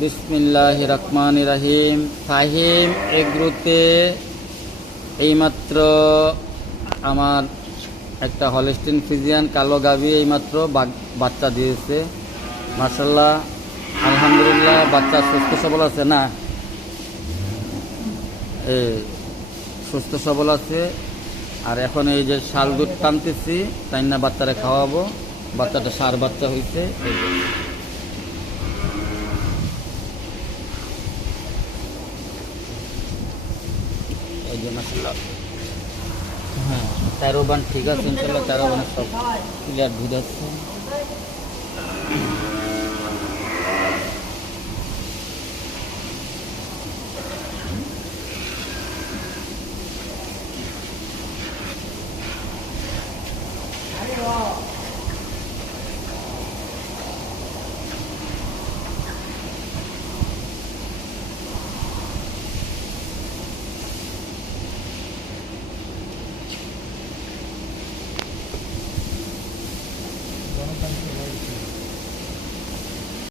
বিসমিল্লাহির রহমানির রহিম। ফাহিম এগ্রোতে এইমাত্র আমার একটা হলস্টিন ফ্রিজিয়ান কালো গাভী এইমাত্র বাচ্চা দিয়েছে। মাশাআল্লাহ, আলহামদুলিল্লাহ, বাচ্চা সুস্থ সবল আছে না, সুস্থ সবল আছে। আর এখন এই যে শাল দুধ টানতেছি, তাই না বাচ্চারা খাওয়াবো। বাচ্চাটা সার বাচ্চা হয়েছে। এই যে মাশাআল্লাহ, হ্যাঁ 13 বান ঠিক আছে ইনশাল্লাহ। 13 বানের সব ক্লিয়ার দুধ আছে।